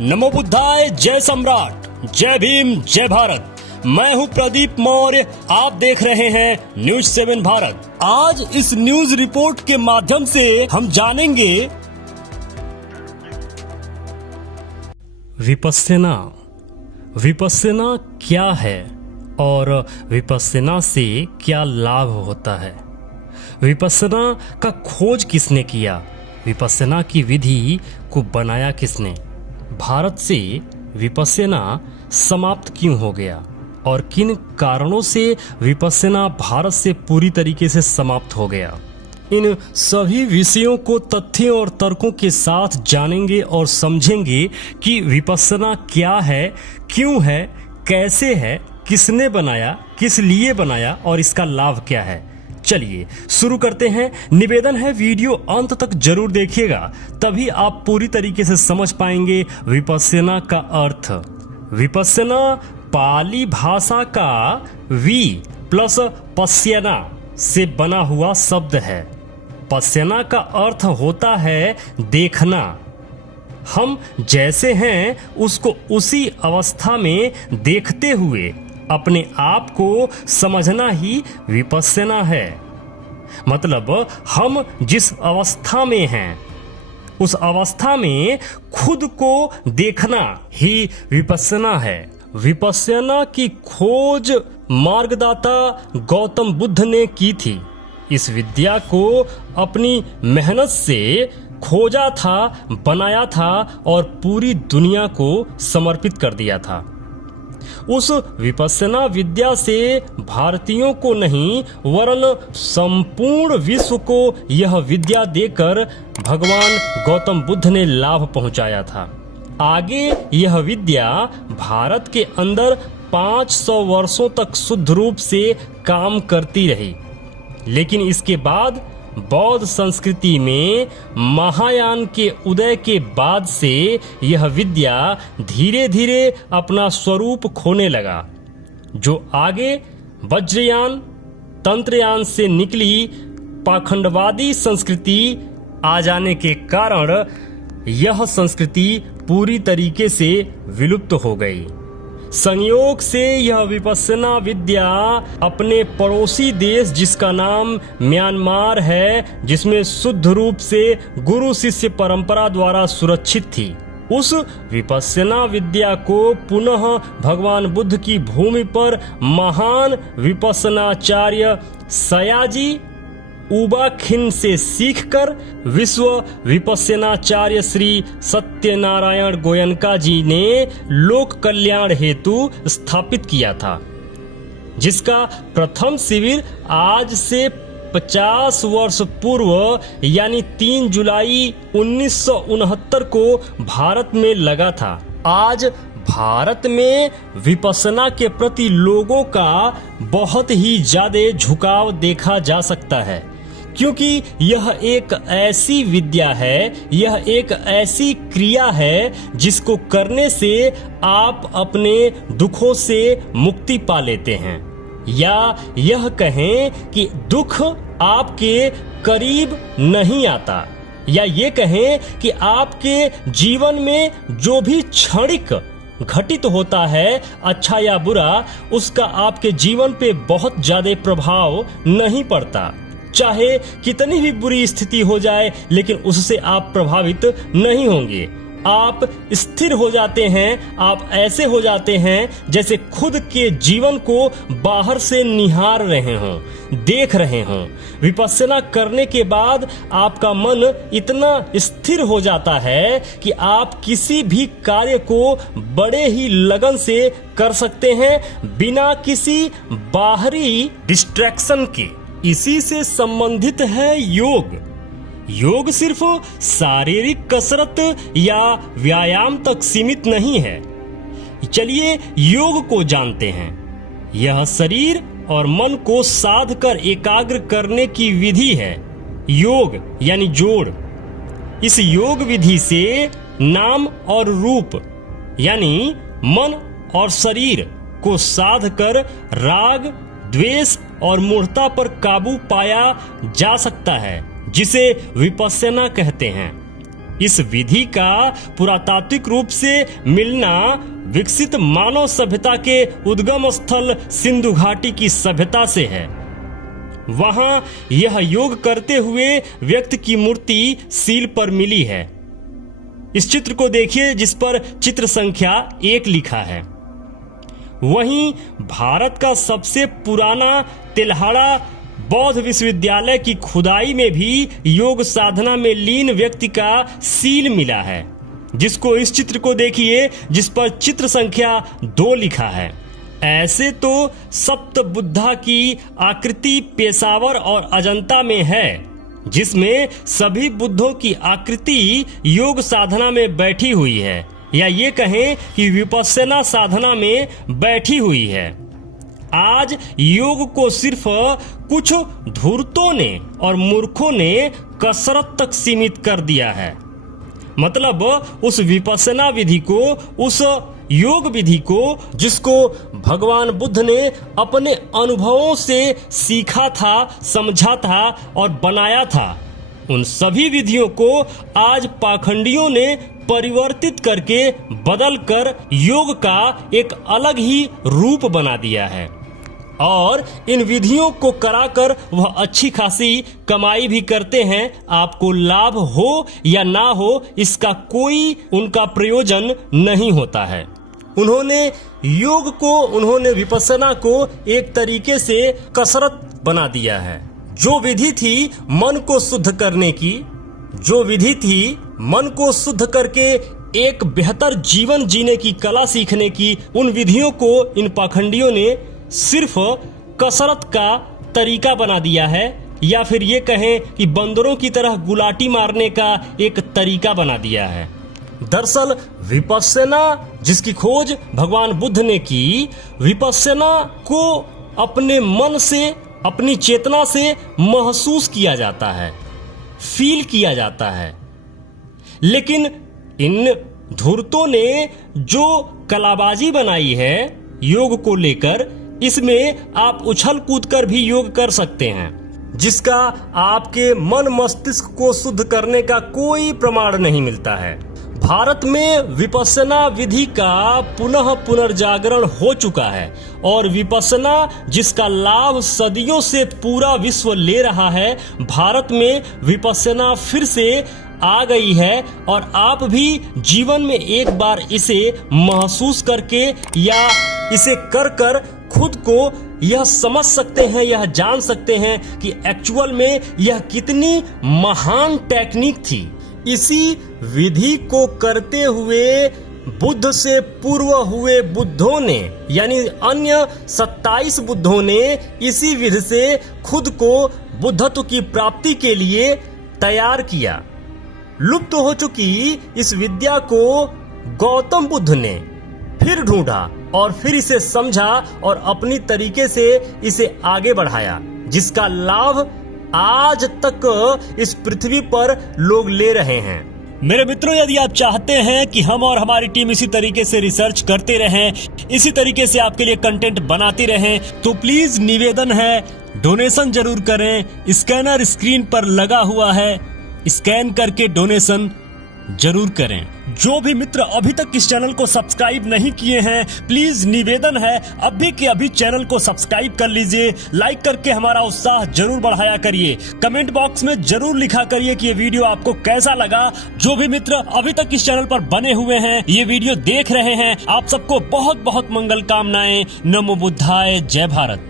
नमो बुद्धाय, जय सम्राट, जय भीम, जय भारत। मैं हूं प्रदीप मौर्य, आप देख रहे हैं न्यूज 7 भारत। आज इस न्यूज रिपोर्ट के माध्यम से हम जानेंगे विपस्यना। विपस्यना क्या है और विपस्यना से क्या लाभ होता है? विपस्यना का खोज किसने किया? विपस्यना की विधि को बनाया किसने? भारत से विपस्यना समाप्त क्यों हो गया और किन कारणों से विपस्यना भारत से पूरी तरीके से समाप्त हो गया? इन सभी विषयों को तथ्यों और तर्कों के साथ जानेंगे और समझेंगे कि विपस्यना क्या है, क्यों है, कैसे है, किसने बनाया, किस लिए बनाया और इसका लाभ क्या है। चलिए शुरू करते हैं। निवेदन है वीडियो अंत तक जरूर देखिएगा, तभी आप पूरी तरीके से समझ पाएंगे विपस्यना का अर्थ। विपस्यना पाली भाषा का वी प्लस पश्यना से बना हुआ शब्द है। पश्यना का अर्थ होता है देखना। हम जैसे हैं उसको उसी अवस्था में देखते हुए अपने आप को समझना ही विपस्यना है। मतलब हम जिस अवस्था में हैं उस अवस्था में खुद को देखना ही विपस्यना है। विपस्यना की खोज मार्गदाता गौतम बुद्ध ने की थी। इस विद्या को अपनी मेहनत से खोजा था, बनाया था और पूरी दुनिया को समर्पित कर दिया था। उस विपस्यना विद्या से भारतीयों को नहीं वरन संपूर्ण विश्व को यह विद्या देकर भगवान गौतम बुद्ध ने लाभ पहुंचाया था। आगे यह विद्या भारत के अंदर 500 वर्षों तक शुद्ध रूप से काम करती रही, लेकिन इसके बाद बौद्ध संस्कृति में महायान के उदय के बाद से यह विद्या धीरे धीरे अपना स्वरूप खोने लगा, जो आगे वज्रयान तंत्रयान से निकली पाखंडवादी संस्कृति आ जाने के कारण यह संस्कृति पूरी तरीके से विलुप्त हो गई। संयोग से यह विपस्यना विद्या अपने पड़ोसी देश जिसका नाम म्यांमार है, जिसमें शुद्ध रूप से गुरु शिष्य परंपरा द्वारा सुरक्षित थी, उस विपस्यना विद्या को पुनः भगवान बुद्ध की भूमि पर महान विपस्यनाचार्य सयाजी उबाखिन से सीखकर विश्व विपस्यनाचार्य श्री सत्यनारायण गोयनका जी ने लोक कल्याण हेतु स्थापित किया था, जिसका प्रथम शिविर आज से 50 वर्ष पूर्व यानी 3 जुलाई 1969 को भारत में लगा था। आज भारत में विपस्यना के प्रति लोगों का बहुत ही ज्यादा झुकाव देखा जा सकता है, क्योंकि यह एक ऐसी विद्या है, यह एक ऐसी क्रिया है जिसको करने से आप अपने दुखों से मुक्ति पा लेते हैं, या यह कहें कि दुख आपके करीब नहीं आता, या ये कहें कि आपके जीवन में जो भी क्षणिक घटित होता है, अच्छा या बुरा, उसका आपके जीवन पे बहुत ज्यादा प्रभाव नहीं पड़ता। चाहे कितनी भी बुरी स्थिति हो जाए, लेकिन उससे आप प्रभावित नहीं होंगे। आप स्थिर हो जाते हैं, आप ऐसे हो जाते हैं जैसे खुद के जीवन को बाहर से निहार रहे हों, देख रहे हों। विपस्यना करने के बाद आपका मन इतना स्थिर हो जाता है कि आप किसी भी कार्य को बड़े ही लगन से कर सकते हैं, बिना किसी बाहरी डिस्ट्रैक्शन के। इसी से संबंधित है योग। योग सिर्फ शारीरिक कसरत या व्यायाम तक सीमित नहीं है। चलिए योग को जानते हैं। यह शरीर और मन को साध कर एकाग्र करने की विधि है। योग यानी जोड़। इस योग विधि से नाम और रूप यानी मन और शरीर को साध कर राग, द्वेष और मूढ़ता पर काबू पाया जा सकता है, जिसे विपस्यना कहते हैं। इस विधि का पुरातात्विक रूप से मिलना विकसित मानव सभ्यता के उद्गम स्थल सिंधु घाटी की सभ्यता से है। वहां यह योग करते हुए व्यक्ति की मूर्ति सील पर मिली है। इस चित्र को देखिए जिस पर चित्र संख्या 1 लिखा है। वहीं भारत का सबसे पुराना तेल्हाड़ा बौद्ध विश्वविद्यालय की खुदाई में भी योग साधना में लीन व्यक्ति का सील मिला है, जिसको इस चित्र को देखिए जिस पर चित्र संख्या 2 लिखा है। ऐसे तो सप्त बुद्धा की आकृति पेशावर और अजंता में है, जिसमें सभी बुद्धों की आकृति योग साधना में बैठी हुई है, या ये कहें कि विपस्सना साधना में बैठी हुई है। आज योग को सिर्फ कुछ धूर्तों ने और मूर्खों ने कसरत तक सीमित कर दिया है। मतलब उस विपस्सना विधि को, उस योग विधि को जिसको भगवान बुद्ध ने अपने अनुभवों से सीखा था, समझा था और बनाया था, उन सभी विधियों को आज पाखंडियों ने परिवर्तित करके बदल कर योग का एक अलग ही रूप बना दिया है। और इन विधियों को कराकर वह अच्छी खासी कमाई भी करते हैं। आपको लाभ हो या ना हो, इसका कोई उनका प्रयोजन नहीं होता है। उन्होंने योग को, उन्होंने विपस्सना को एक तरीके से कसरत बना दिया है। जो विधि थी मन को शुद्ध करने की, जो विधि थी मन को शुद्ध करके एक बेहतर जीवन जीने की कला सीखने की, उन विधियों को इन पाखंडियों ने सिर्फ कसरत का तरीका बना दिया है, या फिर ये कहें कि बंदरों की तरह गुलाटी मारने का एक तरीका बना दिया है। दरअसल विपस्सना जिसकी खोज भगवान बुद्ध ने की, विपस्सना को अपने मन से, अपनी चेतना से महसूस किया जाता है, फील किया जाता है। लेकिन इन धूर्तों ने जो कलाबाजी बनाई है योग को लेकर, इसमें आप उछल कूद कर भी योग कर सकते हैं, जिसका आपके मन मस्तिष्क को शुद्ध करने का कोई प्रमाण नहीं मिलता है। भारत में विपस्सना विधि का पुनः पुनर्जागरण हो चुका है, और विपस्सना जिसका लाभ सदियों से पूरा विश्व ले रहा है, भारत में विपस्सना फिर से आ गई है। और आप भी जीवन में एक बार इसे महसूस करके या इसे कर कर खुद को यह समझ सकते हैं, यह जान सकते हैं कि एक्चुअल में यह कितनी महान टेक्निक थी। इसी विधि को करते हुए बुद्ध से पूर्व हुए बुद्धों ने, यानी अन्य 27 बुद्धों ने इसी विधि से खुद को बुद्धत्व की प्राप्ति के लिए तैयार किया। लुप्त हो चुकी इस विद्या को गौतम बुद्ध ने फिर ढूंढा और फिर इसे समझा और अपनी तरीके से इसे आगे बढ़ाया, जिसका लाभ आज तक इस पृथ्वी पर लोग ले रहे हैं। मेरे मित्रों, यदि आप चाहते हैं कि हम और हमारी टीम इसी तरीके से रिसर्च करते रहें, इसी तरीके से आपके लिए कंटेंट बनाती रहें, तो प्लीज निवेदन है, डोनेशन जरूर करें। स्कैनर स्क्रीन पर लगा हुआ है, स्कैन करके डोनेशन जरूर करें। जो भी मित्र अभी तक इस चैनल को सब्सक्राइब नहीं किए हैं, प्लीज निवेदन है अभी के अभी चैनल को सब्सक्राइब कर लीजिए। लाइक करके हमारा उत्साह जरूर बढ़ाया करिए। कमेंट बॉक्स में जरूर लिखा करिए कि ये वीडियो आपको कैसा लगा। जो भी मित्र अभी तक इस चैनल पर बने हुए हैं, ये वीडियो देख रहे हैं, आप सबको बहुत बहुत मंगल कामनाएं। नमो बुद्धाय, जय भारत।